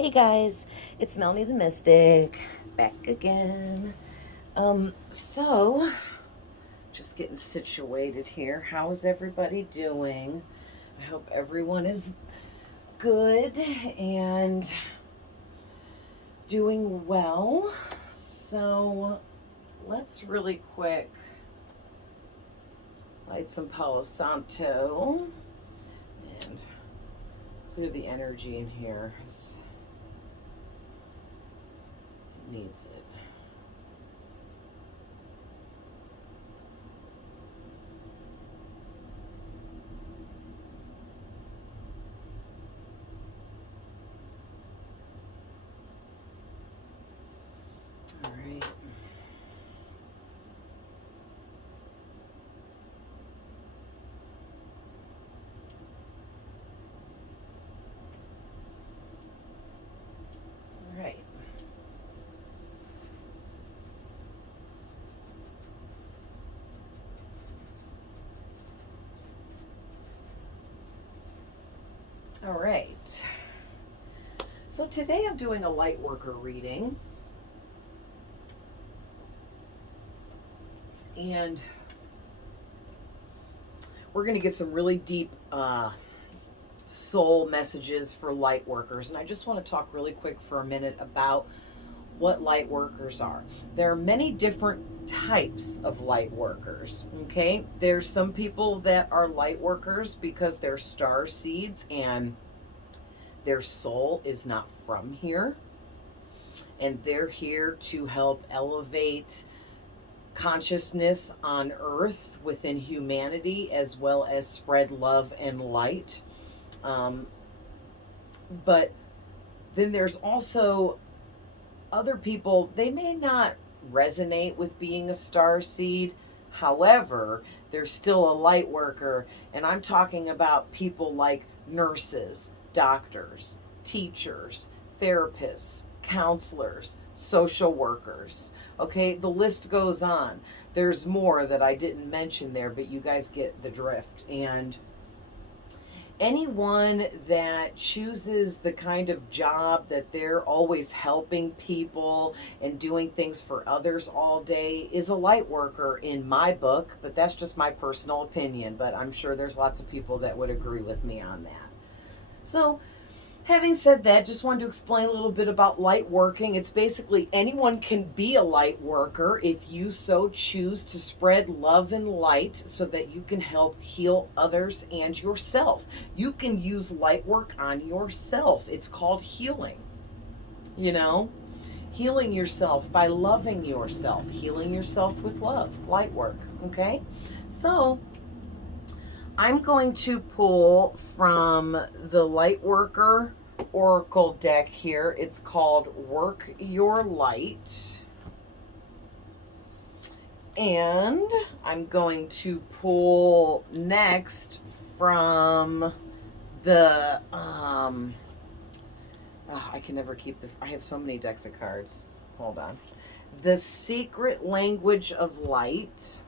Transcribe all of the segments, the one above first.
Hey guys, it's Melanie the Mystic, back again. So just getting situated here. How is everybody doing? I hope everyone is good and doing well. So let's really quick light some Palo Santo and clear the energy in here. Needs it. All right. All right. All right. So today I'm doing a Lightworker reading. And we're going to get some really deep soul messages for light workers. And I just want to talk really quick for a minute about what light workers are. There are many different types of light workers, okay? There's some people that are light workers because they're star seeds and their soul is not from here. And they're here to help elevate consciousness on earth within humanity, as well as spread love and light. But then there's also other people, they may not resonate with being a star seed. However, they're still a light worker. And I'm talking about people like nurses, doctors, teachers, therapists, counselors, social workers. Okay, the list goes on. There's more that I didn't mention there, but you guys get the drift. And anyone that chooses the kind of job that they're always helping people and doing things for others all day is a light worker in my book, but that's just my personal opinion. But I'm sure there's lots of people that would agree with me on that. So, having said that, just wanted to explain a little bit about light working. It's basically anyone can be a light worker if you so choose to spread love and light so that you can help heal others and yourself. You can use light work on yourself. It's called healing. You know, healing yourself by loving yourself, healing yourself with love, light work. Okay, so I'm going to pull from the Lightworker Oracle deck here. It's called Work Your Light. And I'm going to pull next from the, I can never keep I have so many decks of cards. Hold on. The Secret Language of Light.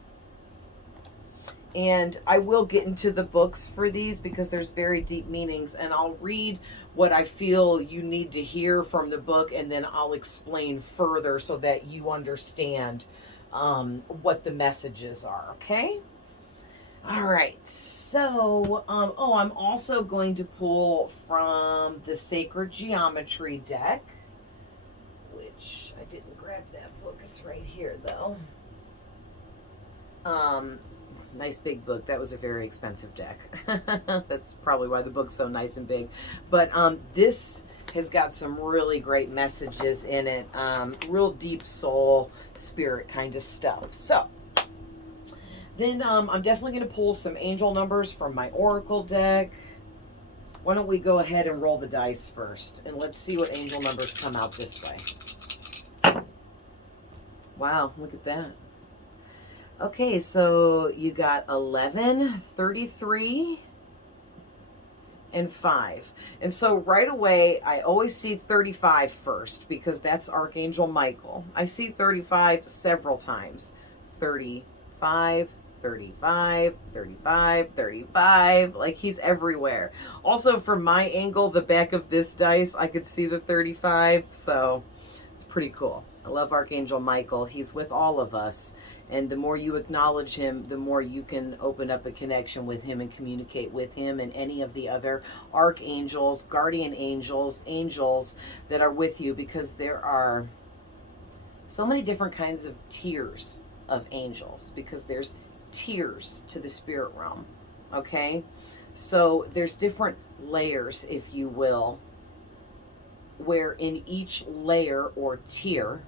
And I will get into the books for these because there's very deep meanings, and I'll read what I feel you need to hear from the book, and then I'll explain further so that you understand what the messages are, okay? All right, so, I'm also going to pull from the Sacred Geometry deck, which I didn't grab that book. It's right here, though. Nice big book. That was a very expensive deck. That's probably why the book's so nice and big. But this has got some really great messages in it. Real deep soul, spirit kind of stuff. So then I'm definitely going to pull some angel numbers from my oracle deck. Why don't we go ahead and roll the dice first, and let's see what angel numbers come out this way. Wow, look at that. Okay, so you got 11, 33, and 5. And so right away, I always see 35 first because that's Archangel Michael. I see 35 several times. 35, 35, 35, 35. Like, he's everywhere. Also, from my angle, the back of this dice, I could see the 35. So it's pretty cool. I love Archangel Michael. He's with all of us. And the more you acknowledge him, the more you can open up a connection with him and communicate with him and any of the other archangels, guardian angels, angels that are with you, because there are so many different kinds of tiers of angels, because there's tiers to the spirit realm. Okay? So there's different layers, if you will, where in each layer or tier,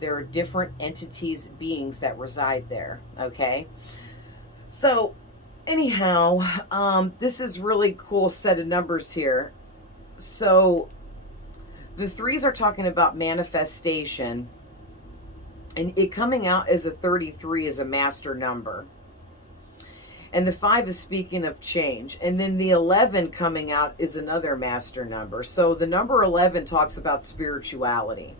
there are different entities, beings that reside there. Okay? So anyhow, this is really cool set of numbers here. So the threes are talking about manifestation, and it coming out as a 33 is a master number. And the 5 is speaking of change. And then the 11 coming out is another master number. So the number 11 talks about spirituality.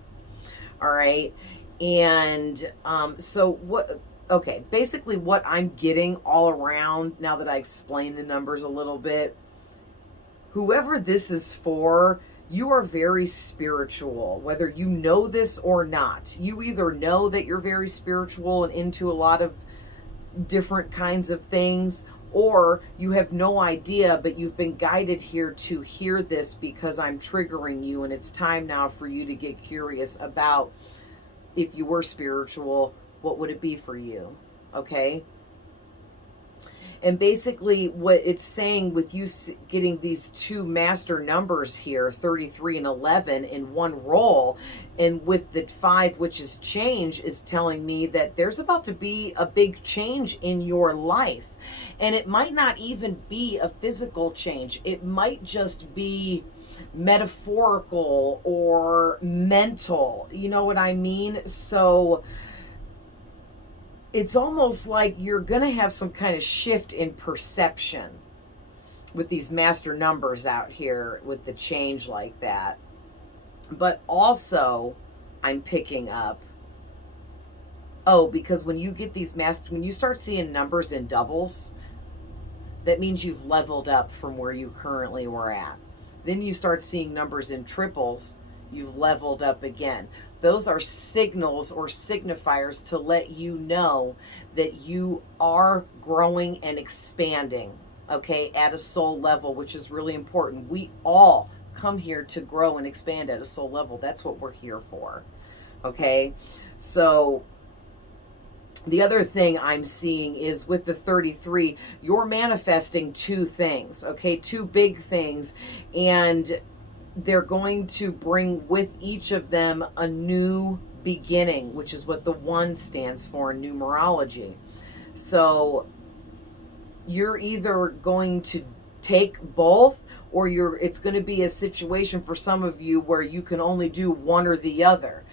All right. And so what, okay, basically what I'm getting all around, now that I explain the numbers a little bit, whoever this is for, you are very spiritual, whether you know this or not. You either know that you're very spiritual and into a lot of different kinds of things, or you have no idea, but you've been guided here to hear this because I'm triggering you, and it's time now for you to get curious about, if you were spiritual, what would it be for you? Okay? And basically what it's saying with you getting these two master numbers here, 33 and 11 in one roll, and with the 5, which is change, is telling me that there's about to be a big change in your life. And it might not even be a physical change. It might just be metaphorical or mental. You know what I mean? So it's almost like you're going to have some kind of shift in perception with these master numbers out here with the change like that. But also, I'm picking up, because when you get these when you start seeing numbers in doubles, that means you've leveled up from where you currently were at. Then you start seeing numbers in triples, you've leveled up again. Those are signals or signifiers to let you know that you are growing and expanding, okay, at a soul level, which is really important. We all come here to grow and expand at a soul level. That's what we're here for, okay? So the other thing I'm seeing is with the 33, you're manifesting 2 things, okay, 2 big things, and they're going to bring with each of them a new beginning, which is what the 1 stands for in numerology. So you're either going to take both, or it's going to be a situation for some of you where you can only do one or the other.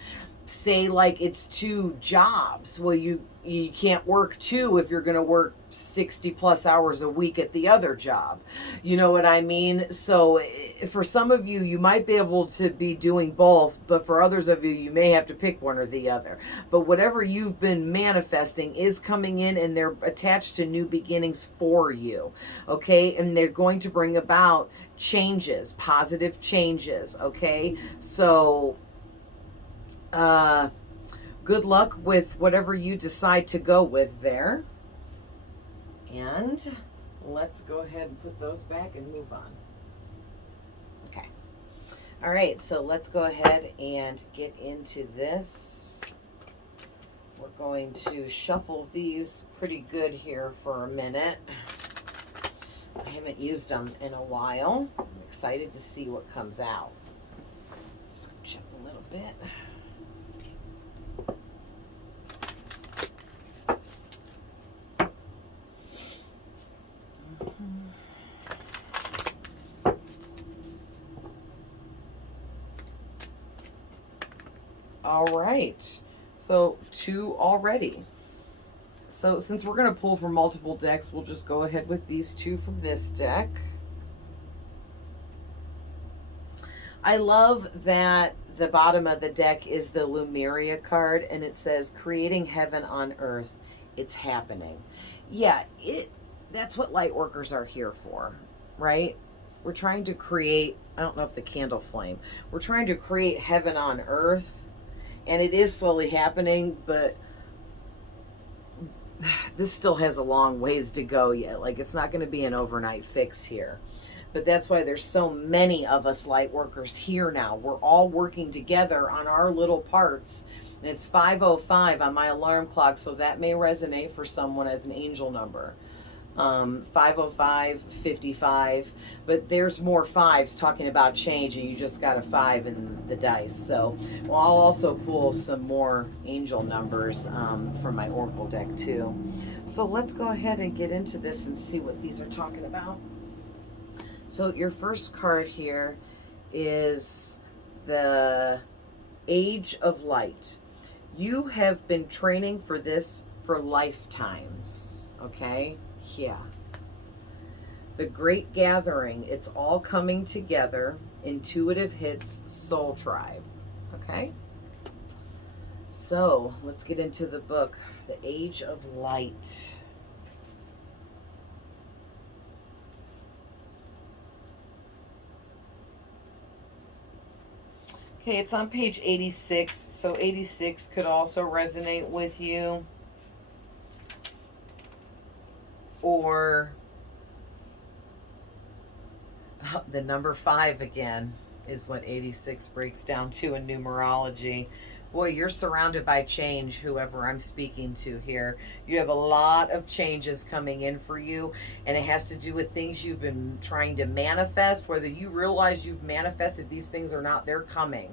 Say like it's 2 jobs. Well, you can't work 2 if you're going to work 60 plus hours a week at the other job. You know what I mean? So for some of you, you might be able to be doing both, but for others of you, you may have to pick one or the other. But whatever you've been manifesting is coming in, and they're attached to new beginnings for you. Okay? And they're going to bring about changes, positive changes. Okay? So good luck with whatever you decide to go with there. And let's go ahead and put those back and move on. Okay. All right, so let's go ahead and get into this. We're going to shuffle these pretty good here for a minute. I haven't used them in a while. I'm excited to see what comes out. Scooch up a little bit. All right, so 2 already. So since we're going to pull from multiple decks, we'll just go ahead with these 2 from this deck. I love that the bottom of the deck is the Lumeria card, and it says, creating heaven on earth it's happening. Yeah, that's what light workers are here for, right? We're trying to create, I don't know if the candle flame, we're trying to create heaven on earth, and it is slowly happening, but this still has a long ways to go yet. Like, it's not going to be an overnight fix here. But that's why there's so many of us light workers here now. We're all working together on our little parts. And it's 5:05 on my alarm clock, so that may resonate for someone as an angel number. 5:05, 55, but there's more fives talking about change, and you just got a 5 in the dice. So, well, I'll also pull some more angel numbers from my oracle deck too. So let's go ahead and get into this and see what these are talking about. So your first card here is the Age of Light. You have been training for this for lifetimes, okay? Yeah. The Great Gathering, it's all coming together. Intuitive hits, Soul Tribe, okay? So let's get into the book, The Age of Light. Okay, it's on page 86, so 86 could also resonate with you. Or the number 5 again is what 86 breaks down to in numerology. Boy, you're surrounded by change, whoever I'm speaking to here. You have a lot of changes coming in for you, and it has to do with things you've been trying to manifest. Whether you realize you've manifested these things or not, they're coming.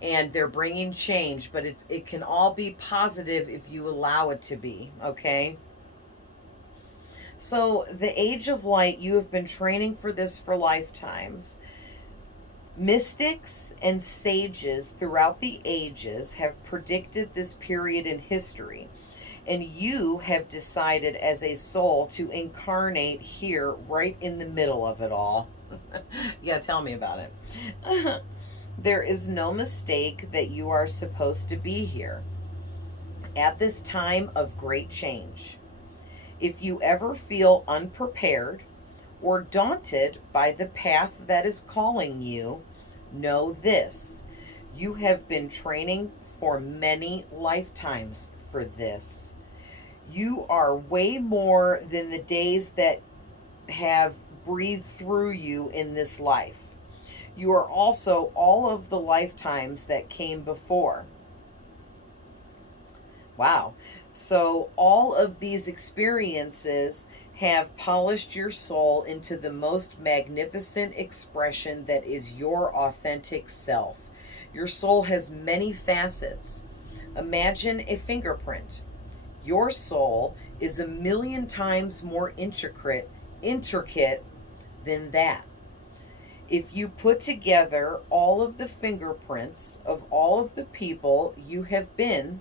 And they're bringing change, but it can all be positive if you allow it to be, okay? So the Age of Light, you have been training for this for lifetimes. Mystics and sages throughout the ages have predicted this period in history, and you have decided as a soul to incarnate here right in the middle of it all. Yeah, tell me about it. There is no mistake that you are supposed to be here at this time of great change. If you ever feel unprepared or daunted by the path that is calling you, know this: you have been training for many lifetimes for this. You are way more than the days that have breathed through you in this life. You are also all of the lifetimes that came before. Wow. So all of these experiences have polished your soul into the most magnificent expression that is your authentic self. Your soul has many facets. Imagine a fingerprint. Your soul is 1,000,000 times more intricate than that. If you put together all of the fingerprints of all of the people you have been,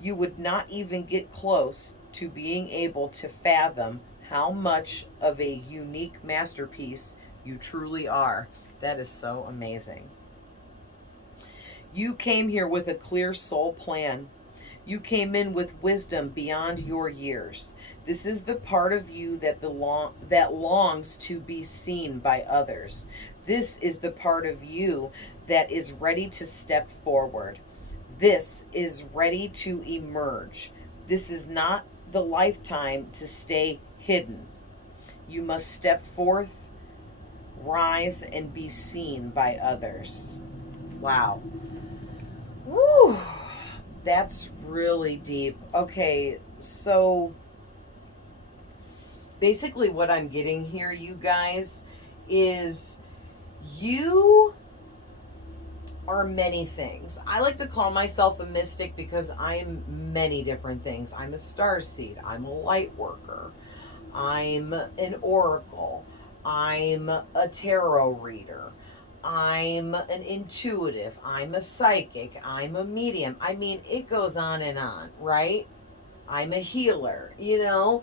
you would not even get close to being able to fathom how much of a unique masterpiece you truly are. That is so amazing. You came here with a clear soul plan. You came in with wisdom beyond your years. This is the part of you that longs to be seen by others. This is the part of you that is ready to step forward. This is ready to emerge. This is not the lifetime to stay hidden. You must step forth, rise, and be seen by others. Wow. Woo! That's really deep. Okay, so basically what I'm getting here, you guys, is you are many things. I like to call myself a mystic because I'm many different things. I'm a starseed. I'm a light worker. I'm an oracle. I'm a tarot reader. I'm an intuitive. I'm a psychic. I'm a medium. I mean, it goes on and on, right? I'm a healer, you know?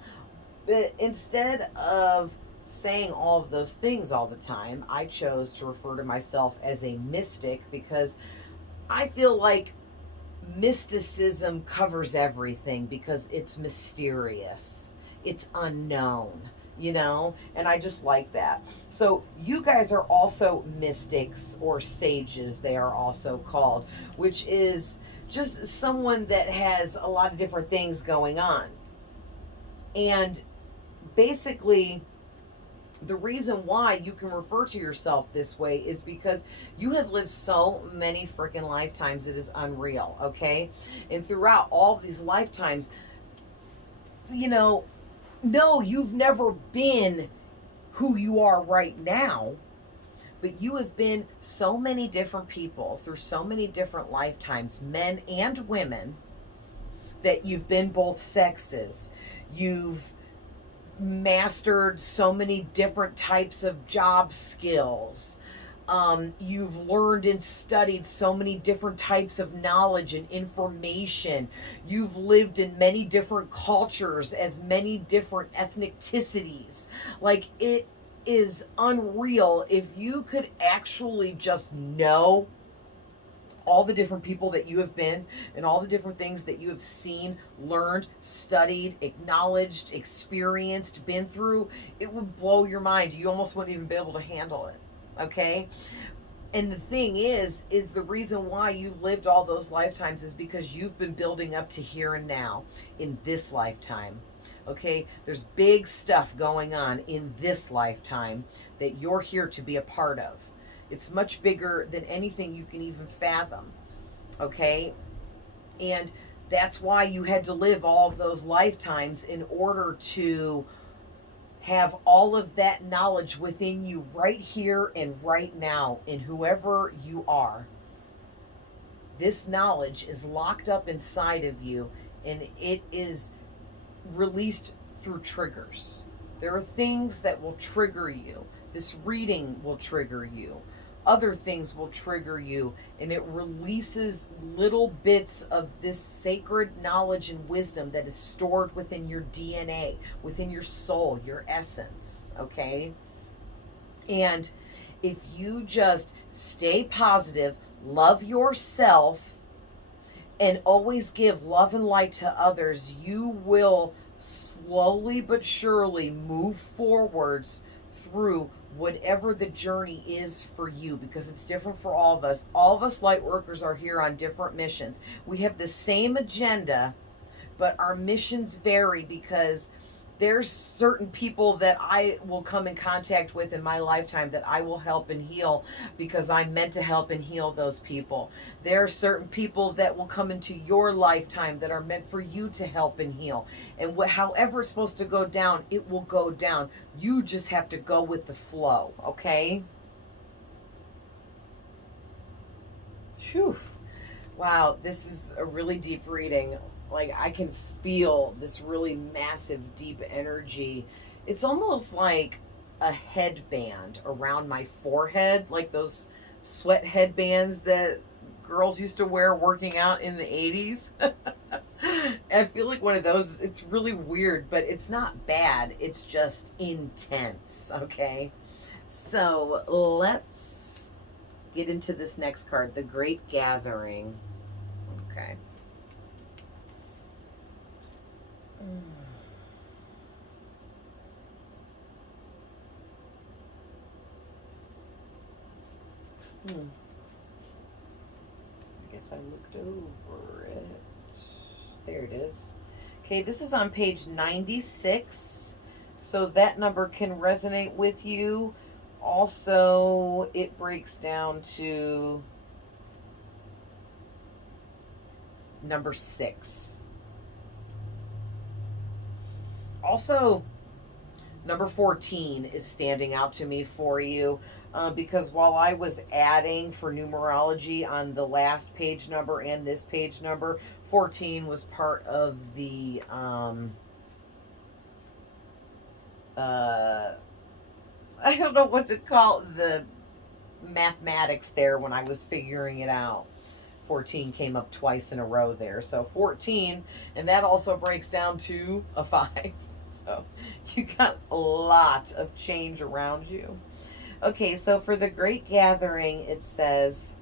But instead of saying all of those things all the time, I chose to refer to myself as a mystic because I feel like mysticism covers everything because it's mysterious, it's unknown, you know, and I just like that. So you guys are also mystics, or sages they are also called, which is just someone that has a lot of different things going on. And basically, the reason why you can refer to yourself this way is because you have lived so many freaking lifetimes, it is unreal, okay? And throughout all these lifetimes, you know, no, you've never been who you are right now, but you have been so many different people through so many different lifetimes, men and women, that you've been both sexes. You've mastered so many different types of job skills. You've learned and studied so many different types of knowledge and information. You've lived in many different cultures as many different ethnicities. Like, it is unreal if you could actually just know all the different people that you have been and all the different things that you have seen, learned, studied, acknowledged, experienced, been through. It would blow your mind. You almost wouldn't even be able to handle it. Okay? And the thing is the reason why you've lived all those lifetimes is because you've been building up to here and now in this lifetime. Okay? There's big stuff going on in this lifetime that you're here to be a part of. It's much bigger than anything you can even fathom, okay? And that's why you had to live all of those lifetimes in order to have all of that knowledge within you right here and right now in whoever you are. This knowledge is locked up inside of you, and it is released through triggers. There are things that will trigger you. This reading will trigger you. Other things will trigger you, and it releases little bits of this sacred knowledge and wisdom that is stored within your DNA, within your soul, your essence, okay? And if you just stay positive, love yourself, and always give love and light to others, you will slowly but surely move forwards through whatever the journey is for you, because it's different for all of us. All of us light workers are here on different missions. We have the same agenda, but our missions vary because there's certain people that I will come in contact with in my lifetime that I will help and heal because I'm meant to help and heal those people. There are certain people that will come into your lifetime that are meant for you to help and heal. And however it's supposed to go down, it will go down. You just have to go with the flow, okay? Phew. Wow, this is a really deep reading. Like, I can feel this really massive, deep energy. It's almost like a headband around my forehead, like those sweat headbands that girls used to wear working out in the 80s. I feel like one of those. It's really weird, but it's not bad. It's just intense, okay? So let's get into this next card, the Great Gathering. Okay. I guess I looked over it. There it is. Okay, this is on page 96. So that number can resonate with you. Also, it breaks down to number 6. Also, number 14 is standing out to me for you because while I was adding for numerology on the last page number and this page number, 14 was part of the I don't know what's it called, the mathematics there when I was figuring it out. 14 came up twice in a row there. So 14, and that also breaks down to a 5. So you got a lot of change around you. Okay, so for the Great Gathering, it says,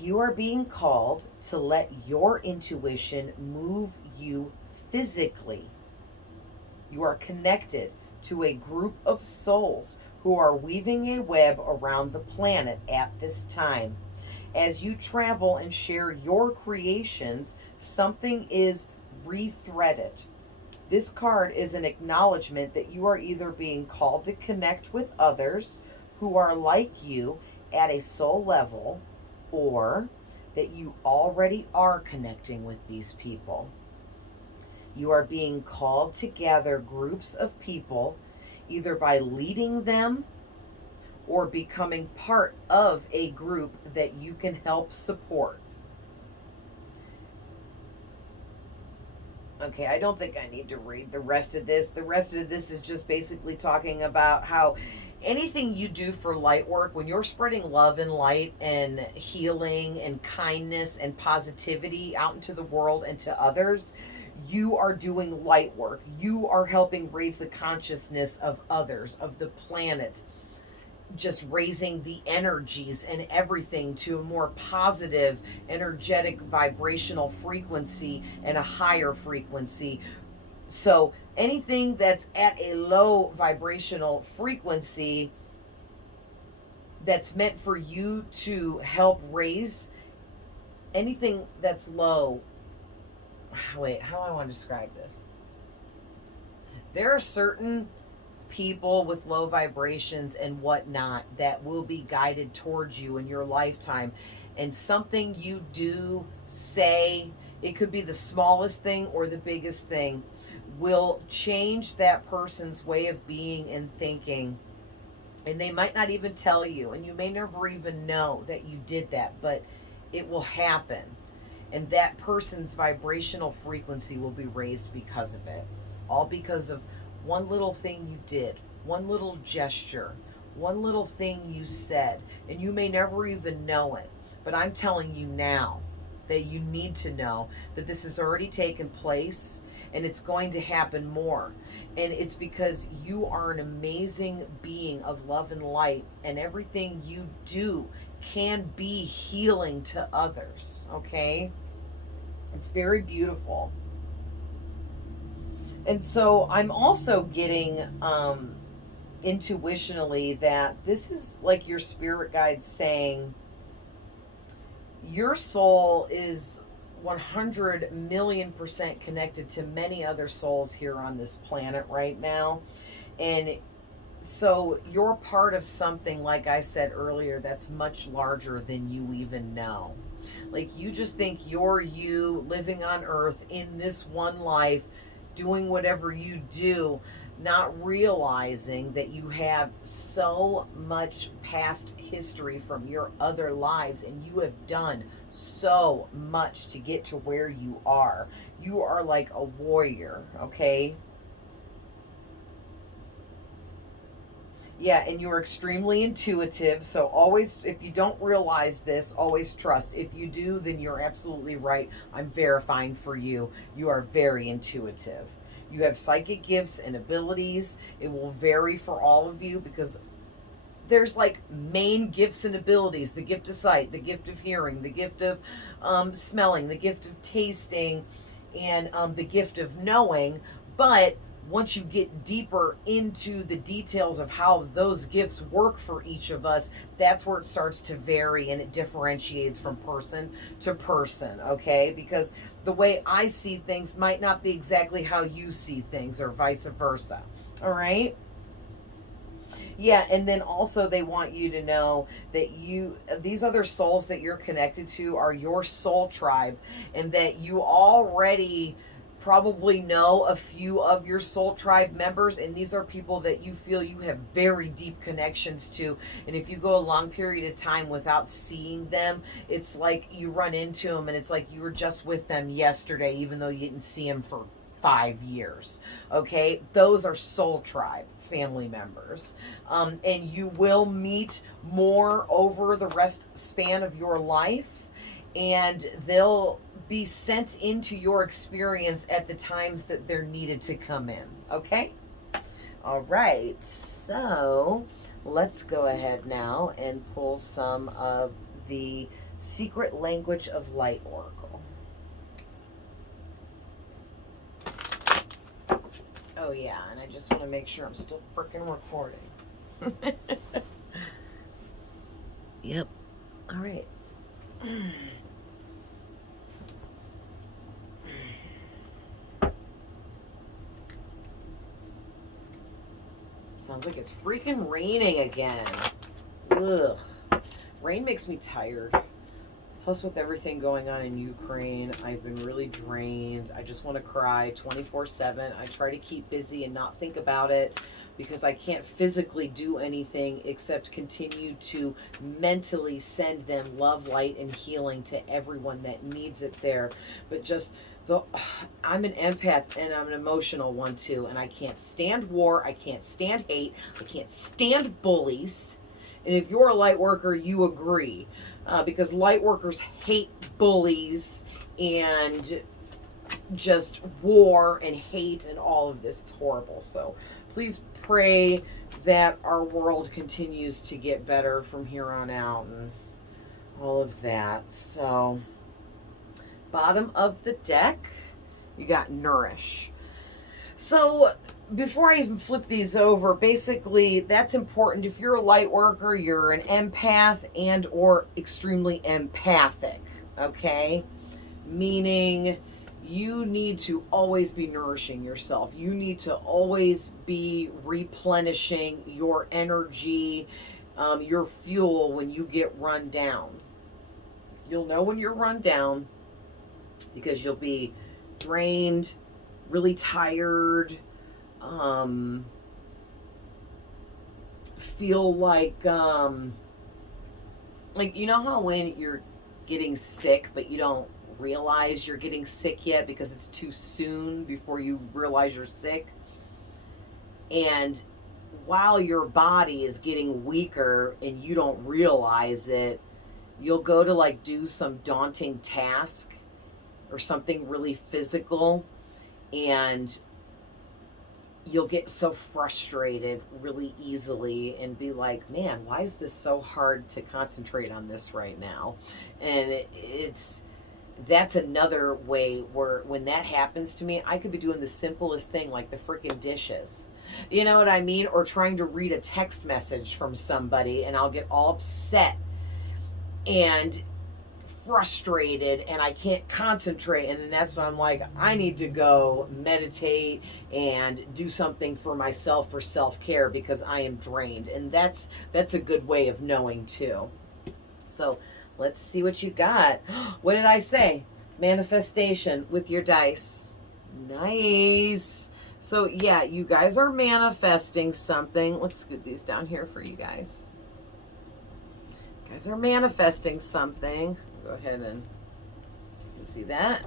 You are being called to let your intuition move you physically. You are connected to a group of souls who are weaving a web around the planet at this time. As you travel and share your creations, something is rethreaded. This card is an acknowledgement that you are either being called to connect with others who are like you at a soul level, or that you already are connecting with these people. You are being called to gather groups of people, either by leading them or becoming part of a group that you can help support. Okay, I don't think I need to read the rest of this. The rest of this is just basically talking about how anything you do for light work, when you're spreading love and light and healing and kindness and positivity out into the world and to others, you are doing light work. You are helping raise the consciousness of others, of the planet, just raising the energies and everything to a more positive, energetic, vibrational frequency and a higher frequency. So anything that's at a low vibrational frequency that's meant for you to help raise, anything that's low. Wait, how do I want to describe this? There are certain people with low vibrations and whatnot that will be guided towards you in your lifetime, and something you do, say, it could be the smallest thing or the biggest thing, will change that person's way of being and thinking, and they might not even tell you, and you may never even know that you did that, but it will happen, and that person's vibrational frequency will be raised because of it, all because of one little thing you did, one little gesture, one little thing you said, and you may never even know it. But I'm telling you now that you need to know that this has already taken place, and it's going to happen more. And it's because you are an amazing being of love and light, and everything you do can be healing to others, okay? It's very beautiful. And so I'm also getting intuitionally that this is like your spirit guide saying your soul is 100,000,000% connected to many other souls here on this planet right now. And so you're part of something, like I said earlier, that's much larger than you even know. Like, you just think you're you living on earth in this one life, doing whatever you do, not realizing that you have so much past history from your other lives, and you have done so much to get to where you are. You are like a warrior, okay? Yeah, and you're extremely intuitive. So always, if you don't realize this, always trust. If you do, then you're absolutely right. I'm verifying for you. You are very intuitive. You have psychic gifts and abilities. It will vary for all of you because there's like main gifts and abilities: the gift of sight, the gift of hearing, the gift of smelling, the gift of tasting, and the gift of knowing. But once you get deeper into the details of how those gifts work for each of us, that's where it starts to vary, and it differentiates from person to person, okay? Because the way I see things might not be exactly how you see things, or vice versa, all right? Yeah, and then also they want you to know that these other souls that you're connected to are your soul tribe, and that you already probably know a few of your soul tribe members, and these are people that you feel you have very deep connections to. And if you go a long period of time without seeing them, it's like you run into them and it's like you were just with them yesterday, even though you didn't see them for 5 years. Okay, those are soul tribe family members, and you will meet more over the rest span of your life, and they'll be sent into your experience at the times that they're needed to come in. Okay, all right, so let's go ahead now and pull some of the Secret language of light oracle. Oh yeah, and I just want to make sure I'm still freaking recording. Yep. All right. Sounds like it's freaking raining again. Ugh. Rain makes me tired. Plus, with everything going on in Ukraine, I've been really drained. I just want to cry 24/7. I try to keep busy and not think about it because I can't physically do anything except continue to mentally send them love, light, and healing to everyone that needs it there. But just I'm an empath and I'm an emotional one too, and I can't stand war. I can't stand hate. I can't stand bullies. And if you're a light worker, you agree. Because light workers hate bullies and just war and hate and all of this. It's horrible. So please pray that our world continues to get better from here on out and all of that. So bottom of the deck, you got nourish. So before I even flip these over, basically that's important. If you're a light worker, you're an empath and or extremely empathic, okay? Meaning you need to always be nourishing yourself. You need to always be replenishing your energy, your fuel when you get run down. You'll know when you're run down because you'll be drained, really tired, feel like you know how when you're getting sick but you don't realize you're getting sick yet because it's too soon before you realize you're sick, and while your body is getting weaker and you don't realize it, you'll go to like do some daunting task or something really physical, and you'll get so frustrated really easily and be like, man, why is this so hard to concentrate on this right now? And that's another way where when that happens to me, I could be doing the simplest thing like the freaking dishes. You know what I mean? Or trying to read a text message from somebody and I'll get all upset and frustrated and I can't concentrate, and then that's when I'm like, I need to go meditate and do something for myself for self-care because I am drained. And that's a good way of knowing too. So let's see what you got. What did I say? Manifestation with your dice. Nice. So yeah, you guys are manifesting something. Let's scoot these down here for you guys. You guys are manifesting something. Go ahead and so you can see that.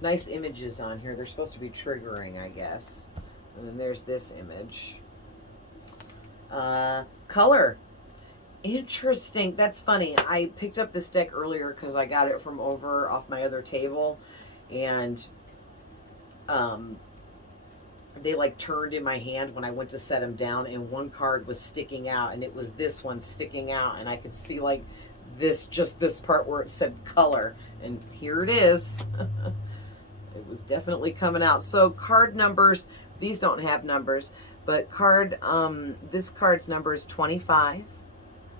Nice images on here. They're supposed to be triggering, I guess. And then there's this image. Color. Interesting. That's funny. I picked up this deck earlier because I got it from over off my other table, and they like turned in my hand when I went to set them down, and one card was sticking out, and it was this one sticking out, and I could see like this part where it said color, and here it is. It was definitely coming out. So card numbers, these don't have numbers, but this card's number is 25,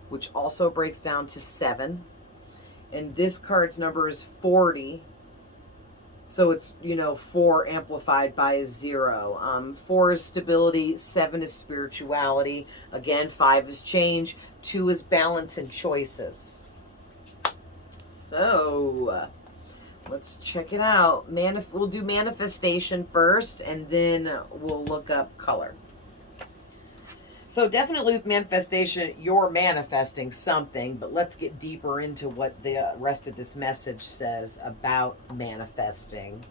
which also breaks down to 7, and this card's number is 40. So it's, 4 amplified by 0. 4 is stability, 7 is spirituality. Again, 5 is change, 2 is balance and choices. So let's check it out. We'll do manifestation first, and then we'll look up color. So definitely with manifestation, you're manifesting something, but let's get deeper into what the rest of this message says about manifesting.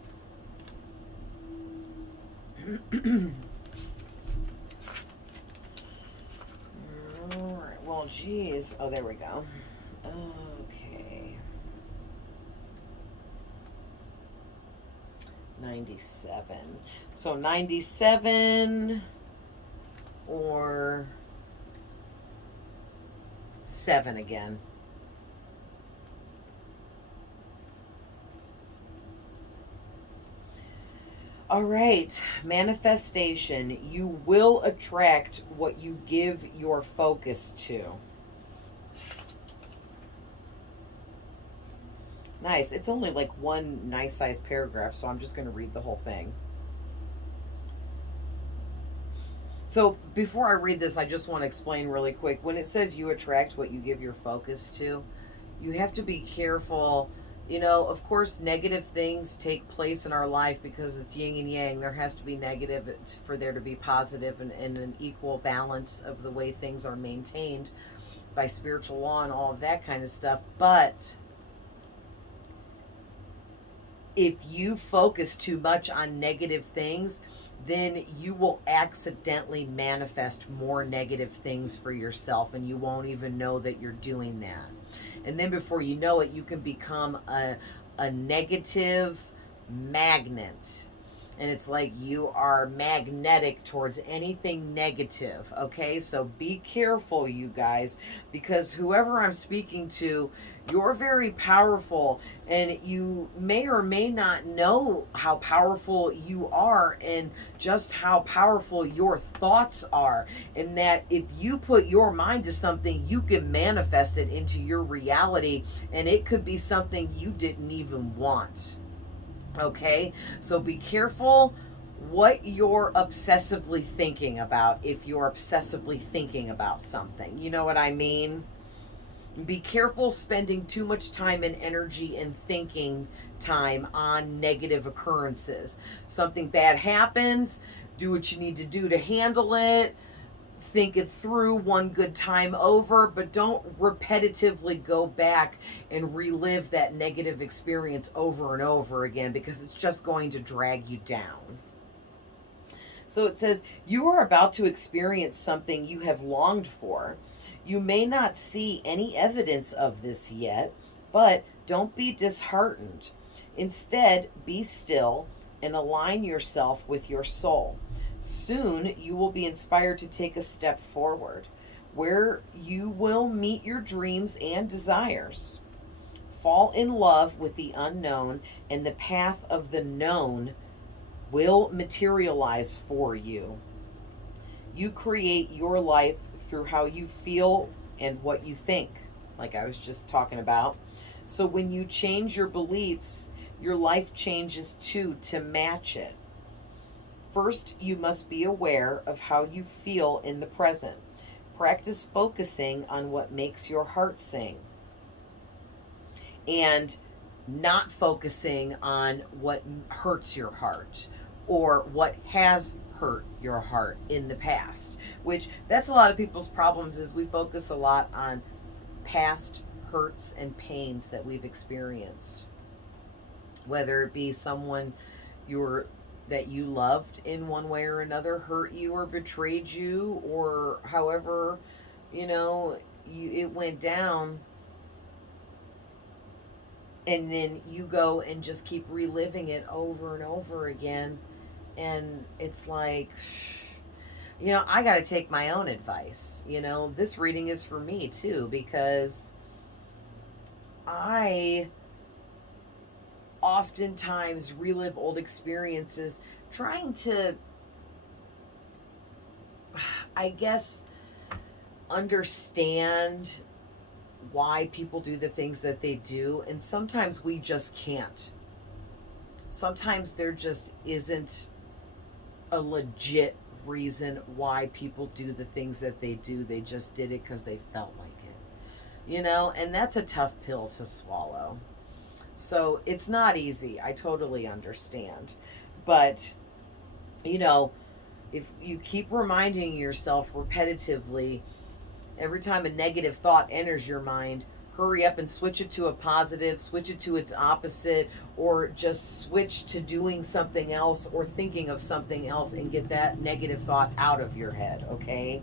All right, well, geez. Oh, there we go. Okay. 97. So 97... or 7 again. All right, manifestation. You will attract what you give your focus to. Nice. It's only like one nice sized paragraph, so I'm just going to read the whole thing. So before I read this, I just want to explain really quick. When it says you attract what you give your focus to, you have to be careful. You know, of course, negative things take place in our life because it's yin and yang. There has to be negative for there to be positive, and an equal balance of the way things are maintained by spiritual law and all of that kind of stuff. But if you focus too much on negative things, then you will accidentally manifest more negative things for yourself, and you won't even know that you're doing that. And then before you know it, you can become a negative magnet. And it's like you are magnetic towards anything negative. Okay, so be careful, you guys, because whoever I'm speaking to, you're very powerful, and you may or may not know how powerful you are and just how powerful your thoughts are. And that if you put your mind to something, you can manifest it into your reality, and it could be something you didn't even want. Okay, so be careful what you're obsessively thinking about if you're obsessively thinking about something. You know what I mean? Be careful spending too much time and energy and thinking time on negative occurrences. Something bad happens, do what you need to do to handle it. Think it through one good time over, but don't repetitively go back and relive that negative experience over and over again, because it's just going to drag you down. So it says, you are about to experience something you have longed for. You may not see any evidence of this yet, but don't be disheartened. Instead, be still and align yourself with your soul. Soon you will be inspired to take a step forward, where you will meet your dreams and desires. Fall in love with the unknown, and the path of the known will materialize for you. You create your life through how you feel and what you think, like I was just talking about. So when you change your beliefs, your life changes too to match it. First, you must be aware of how you feel in the present. Practice focusing on what makes your heart sing, and not focusing on what hurts your heart or what has hurt your heart in the past, which that's a lot of people's problems, is we focus a lot on past hurts and pains that we've experienced, whether it be someone that you loved in one way or another hurt you or betrayed you, or however, it went down, and then you go and just keep reliving it over and over again. And it's like, I got to take my own advice. This reading is for me too, because I oftentimes relive old experiences trying to, I guess, understand why people do the things that they do. And sometimes we just can't. Sometimes there just isn't a legit reason why people do the things that they do. They just did it because they felt like it, and that's a tough pill to swallow. So it's not easy. I totally understand. But, if you keep reminding yourself repetitively, every time a negative thought enters your mind, hurry up and switch it to a positive, switch it to its opposite, or just switch to doing something else or thinking of something else, and get that negative thought out of your head, okay?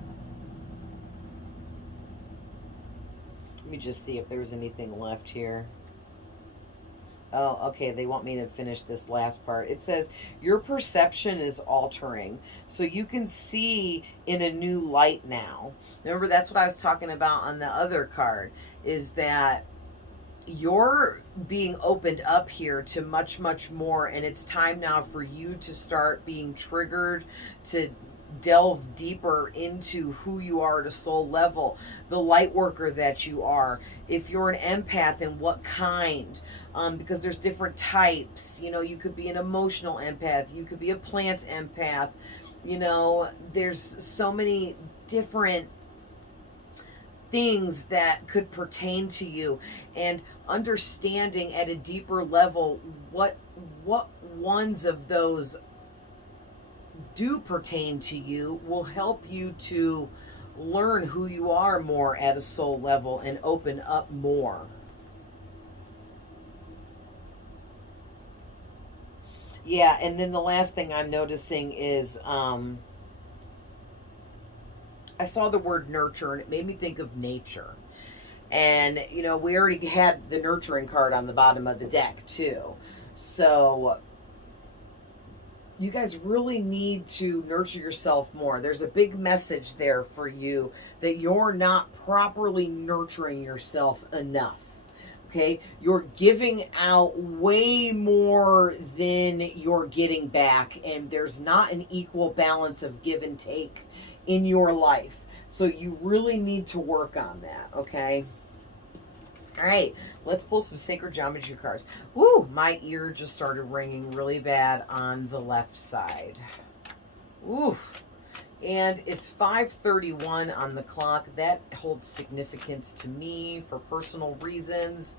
Let me just see if there's anything left here. Oh, okay, they want me to finish this last part. It says, your perception is altering, so you can see in a new light now. Remember, that's what I was talking about on the other card, is that you're being opened up here to much, much more. And it's time now for you to start being triggered to delve deeper into who you are at a soul level, the light worker that you are. If you're an empath, and what kind, because there's different types. You know, you could be an emotional empath, you could be a plant empath. You know, there's so many different things that could pertain to you, and understanding at a deeper level what ones of those do pertain to you will help you to learn who you are more at a soul level and open up more. Yeah, and then the last thing I'm noticing is I saw the word nurture, and it made me think of nature. And, you know, we already had the nurturing card on the bottom of the deck, too. So you guys really need to nurture yourself more. There's a big message there for you that you're not properly nurturing yourself enough. Okay, you're giving out way more than you're getting back, and there's not an equal balance of give and take in your life. So you really need to work on that, okay? All right, let's pull some sacred geometry cards. Woo, my ear just started ringing really bad on the left side. Oof. And it's 5:31 on the clock. That holds significance to me for personal reasons.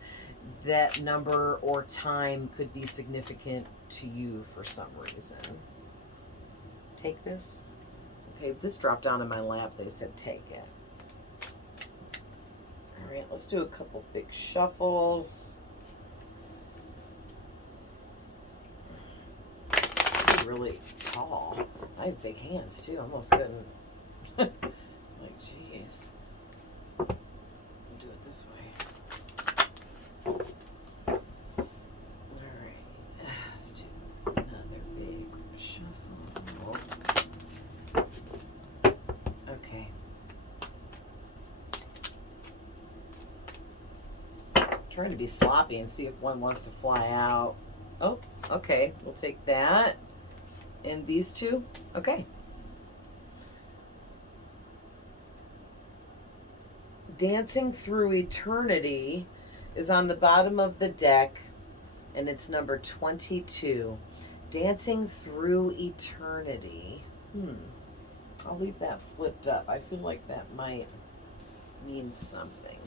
That number or time could be significant to you for some reason. Take this. Okay, this dropped down in my lap. They said take it. All right, let's do a couple big shuffles. This is really tall. I have big hands too. I almost couldn't. Like, jeez. I'll do it this way. All right, let's do another big shuffle. Okay. Trying to be sloppy and see if one wants to fly out. Oh, okay. We'll take that. And these two. Okay. Dancing Through Eternity is on the bottom of the deck, and it's number 22. Dancing Through Eternity. I'll leave that flipped up. I feel like that might mean something.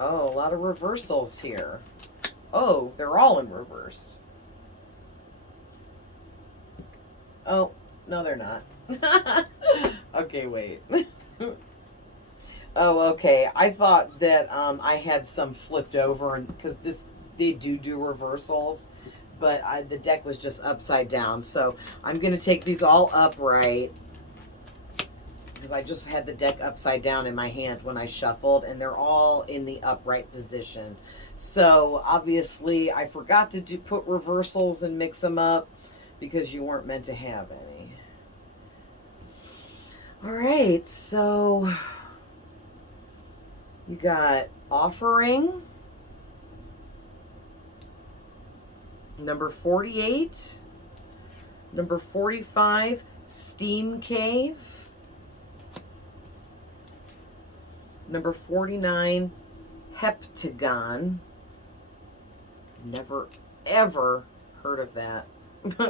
Oh, a lot of reversals here. Oh, they're all in reverse. Oh, no, they're not. Okay, wait. Oh, okay. I thought that I had some flipped over, and because they do reversals, but the deck was just upside down. So I'm going to take these all upright, because I just had the deck upside down in my hand when I shuffled, and they're all in the upright position. So obviously I forgot to put reversals and mix them up, because you weren't meant to have any. All right, so you got Offering, number 48, number 45, Steam Cave, number 49, Heptagon. Never, ever heard of that,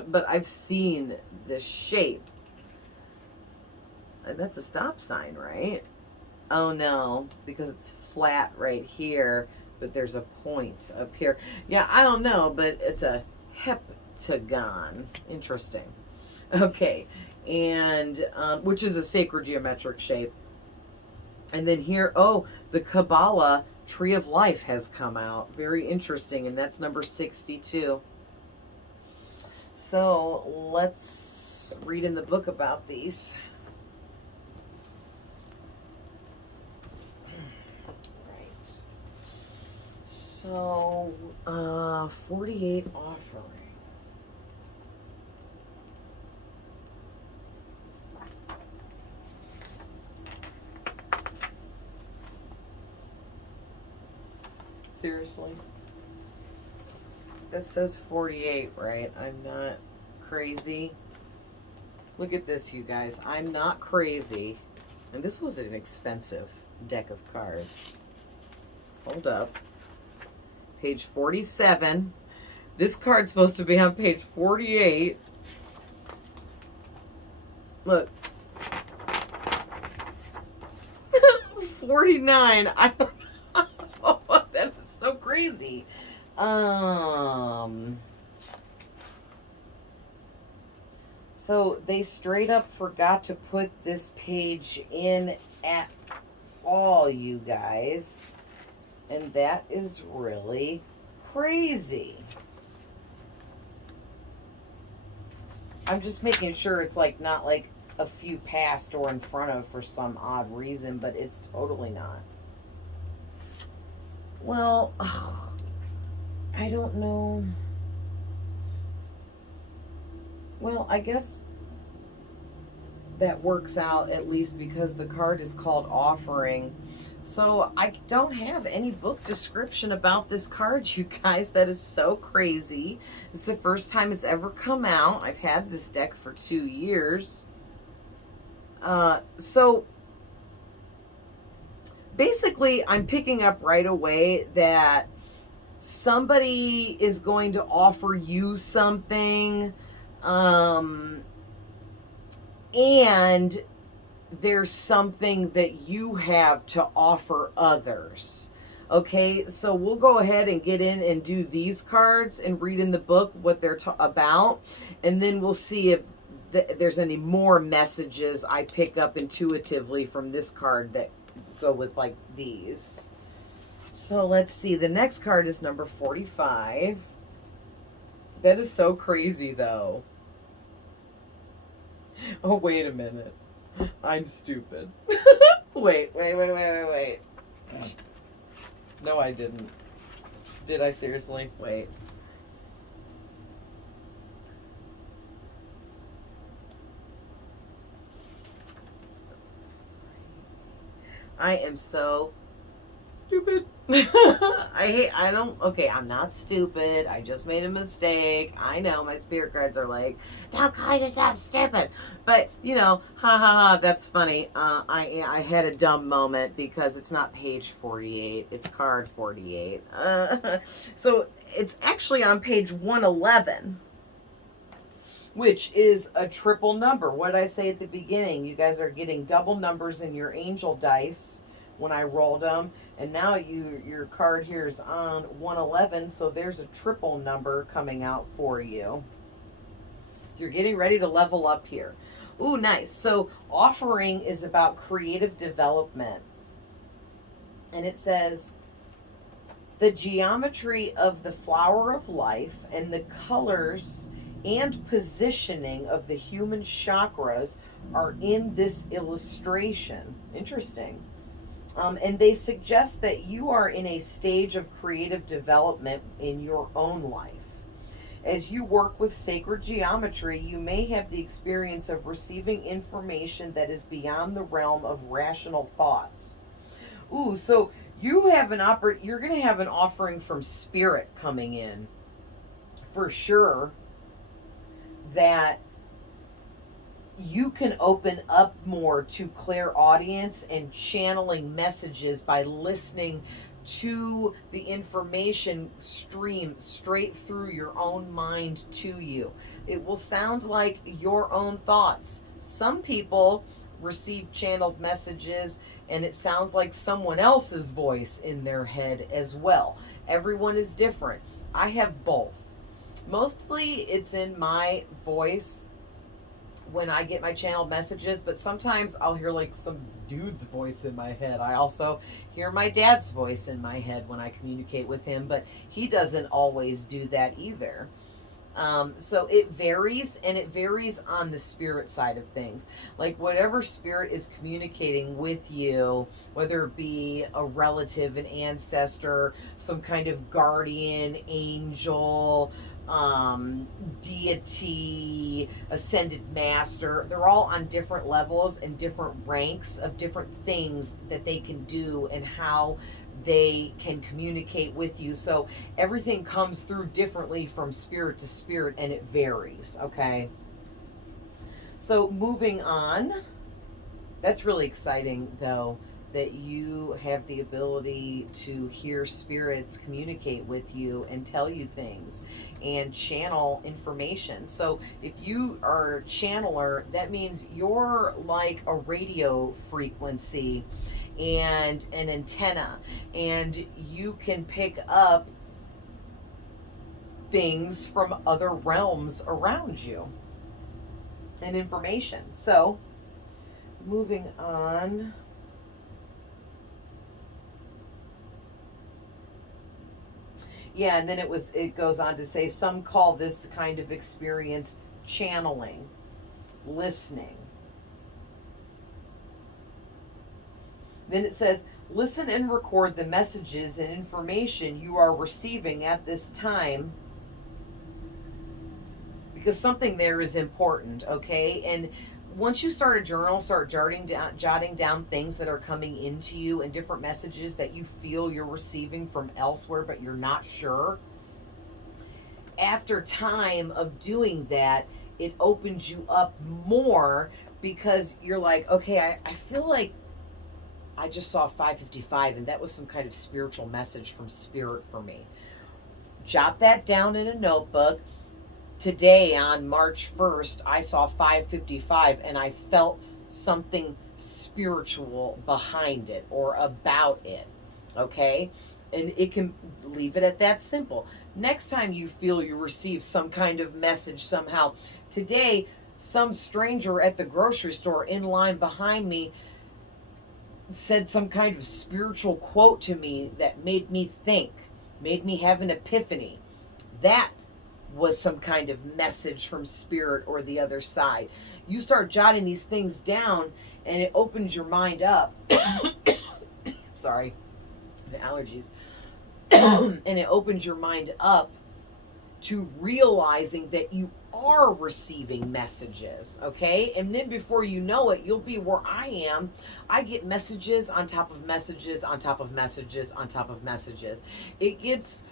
but I've seen this shape. And that's a stop sign, right? Oh no, because it's flat right here, but there's a point up here. Yeah, I don't know, but it's a heptagon. Interesting. Okay, and which is a sacred geometric shape. And then here, oh, the Kabbalah Tree of Life has come out. Very interesting, and that's number 62. So let's read in the book about these. So, 48 Offering. Seriously? That says 48, right? I'm not crazy. Look at this, you guys. I'm not crazy. And this was an expensive deck of cards. Hold up. Page 47. This card's supposed to be on page 48. Look. 49. I don't know. That is so crazy. So they straight up forgot to put this page in at all, you guys. And that is really crazy. I'm just making sure it's like not like a few past or in front of for some odd reason, but it's totally not. Well, I don't know. Well, I guess that works out at least because the card is called Offering. So I don't have any book description about this card, you guys. That is so crazy. It's the first time it's ever come out. I've had this deck for 2 years. So basically, I'm picking up right away that somebody is going to offer you something, and there's something that you have to offer others. Okay, so we'll go ahead and get in and do these cards and read in the book what they're about, and then we'll see if there's any more messages I pick up intuitively from this card that go with like these. So let's see. The next card is number 45. That is so crazy, though. Oh, wait a minute. I'm stupid. Wait. No, I didn't. Did I seriously? Wait. I am so stupid. I'm not stupid. I just made a mistake. I know my spirit guides are like, don't call yourself stupid. But, ha, that's funny. I had a dumb moment because it's not page 48. It's card 48. So it's actually on page 111, which is a triple number. What did I say at the beginning? You guys are getting double numbers in your angel dice when I rolled them, and now your card here is on 111, so there's a triple number coming out for you. You're getting ready to level up here. Ooh, nice. So Offering is about creative development, and it says the geometry of the flower of life and the colors and positioning of the human chakras are in this illustration. Interesting. And they suggest that you are in a stage of creative development in your own life. As you work with sacred geometry, you may have the experience of receiving information that is beyond the realm of rational thoughts. Ooh, so you have you're going to have an offering from Spirit coming in, for sure, that you can open up more to clairaudience and channeling messages by listening to the information stream straight through your own mind to you. It will sound like your own thoughts. Some people receive channeled messages and it sounds like someone else's voice in their head as well. Everyone is different. I have both. Mostly it's in my voice when I get my channeled messages, but sometimes I'll hear like some dude's voice in my head. I also hear my dad's voice in my head when I communicate with him, but he doesn't always do that either. So it varies, and it varies on the spirit side of things. Like whatever spirit is communicating with you, whether it be a relative, an ancestor, some kind of guardian, angel, deity, ascended master. They're all on different levels and different ranks of different things that they can do and how they can communicate with you. So everything comes through differently from spirit to spirit, and it varies, okay? So moving on, that's really exciting though, that you have the ability to hear spirits communicate with you and tell you things and channel information. So if you are a channeler, that means you're like a radio frequency and an antenna, and you can pick up things from other realms around you and information. So moving on. Yeah, and then it goes on to say some call this kind of experience channeling, listening. Then it says, listen and record the messages and information you are receiving at this time, because something there is important, okay? And once you start a journal, start jotting down things that are coming into you and different messages that you feel you're receiving from elsewhere, but you're not sure. After time of doing that, it opens you up more, because you're like, okay, I feel like I just saw 555 and that was some kind of spiritual message from spirit for me. Jot that down in a notebook. Today on March 1st, I saw 555 and I felt something spiritual behind it or about it, okay? And it can leave it at that simple. Next time you feel you receive some kind of message somehow. Today, some stranger at the grocery store in line behind me said some kind of spiritual quote to me that made me think, made me have an epiphany. That was some kind of message from spirit or the other side. You start jotting these things down and it opens your mind up. Sorry, the allergies. And it opens your mind up to realizing that you are receiving messages, okay? And then before you know it, you'll be where I am. I get messages on top of messages on top of messages on top of messages. It gets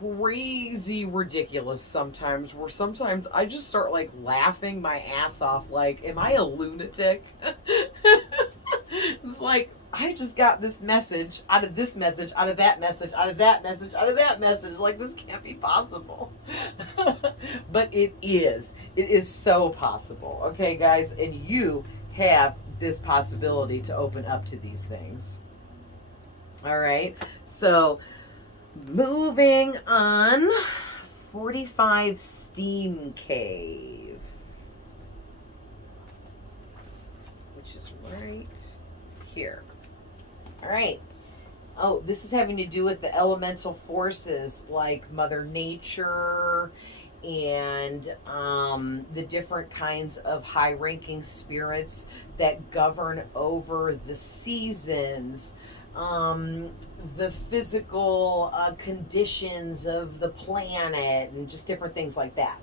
crazy ridiculous sometimes, where sometimes I just start like laughing my ass off, like, am I a lunatic? It's like, I just got this message out of this message, out of that message, out of that message, out of that message. Like, this can't be possible. But it is. It is so possible. Okay, guys? And you have this possibility to open up to these things. All right. So, moving on. 45 Steam Cave, which is right here. All right. Oh, this is having to do with the elemental forces like Mother Nature and the different kinds of high-ranking spirits that govern over the seasons, the physical conditions of the planet, and just different things like that.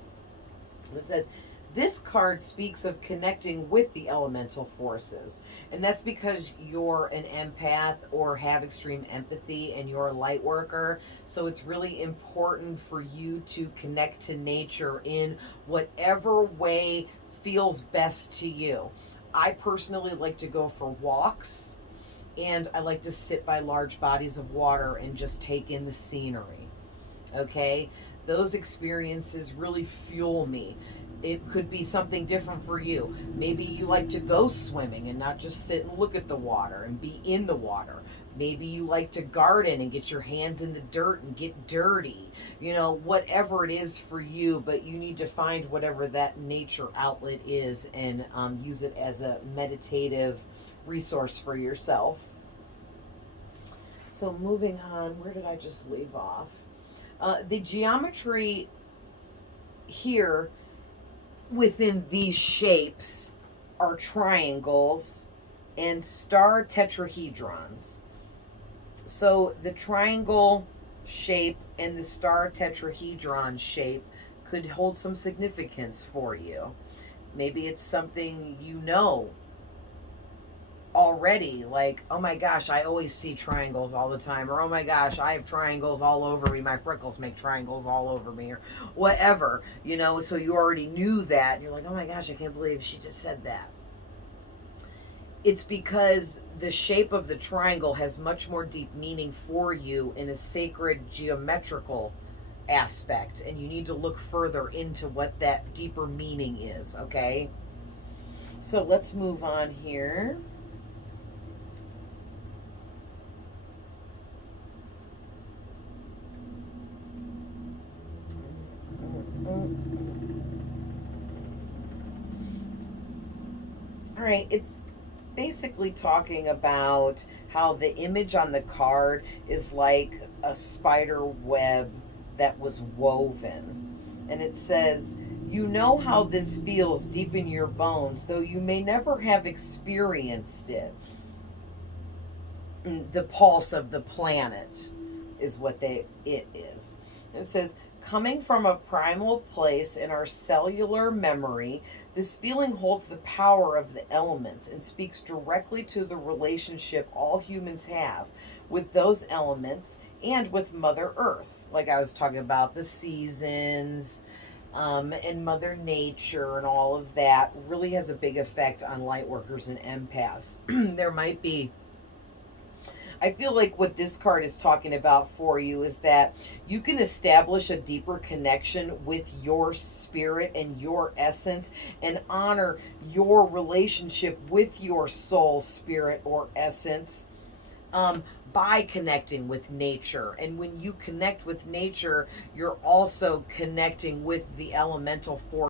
It says, this card speaks of connecting with the elemental forces. And that's because you're an empath or have extreme empathy and you're a light worker. So it's really important for you to connect to nature in whatever way feels best to you. I personally like to go for walks, and I like to sit by large bodies of water and just take in the scenery. Okay? Those experiences really fuel me. It could be something different for you. Maybe you like to go swimming and not just sit and look at the water and be in the water. Maybe you like to garden and get your hands in the dirt and get dirty. You know, whatever it is for you, but you need to find whatever that nature outlet is and use it as a meditative resource for yourself. So moving on, where did I just leave off? The geometry here within these shapes are triangles and star tetrahedrons. So the triangle shape and the star tetrahedron shape could hold some significance for you. Maybe it's something you know already, like, oh my gosh, I always see triangles all the time, or oh my gosh, I have triangles all over me, my freckles make triangles all over me, or whatever, so you already knew that, and you're like, oh my gosh, I can't believe she just said that. It's because the shape of the triangle has much more deep meaning for you in a sacred geometrical aspect, and you need to look further into what that deeper meaning is, okay? So let's move on here. All right, it's basically talking about how the image on the card is like a spider web that was woven. And it says, you know how this feels deep in your bones, though you may never have experienced it. The pulse of the planet is what it is. It says, coming from a primal place in our cellular memory, this feeling holds the power of the elements and speaks directly to the relationship all humans have with those elements and with Mother Earth. Like I was talking about the seasons, and Mother Nature and all of that really has a big effect on lightworkers and empaths. There might be, I feel like what this card is talking about for you is that you can establish a deeper connection with your spirit and your essence and honor your relationship with your soul, spirit, or essence by connecting with nature. And when you connect with nature, you're also connecting with the elemental force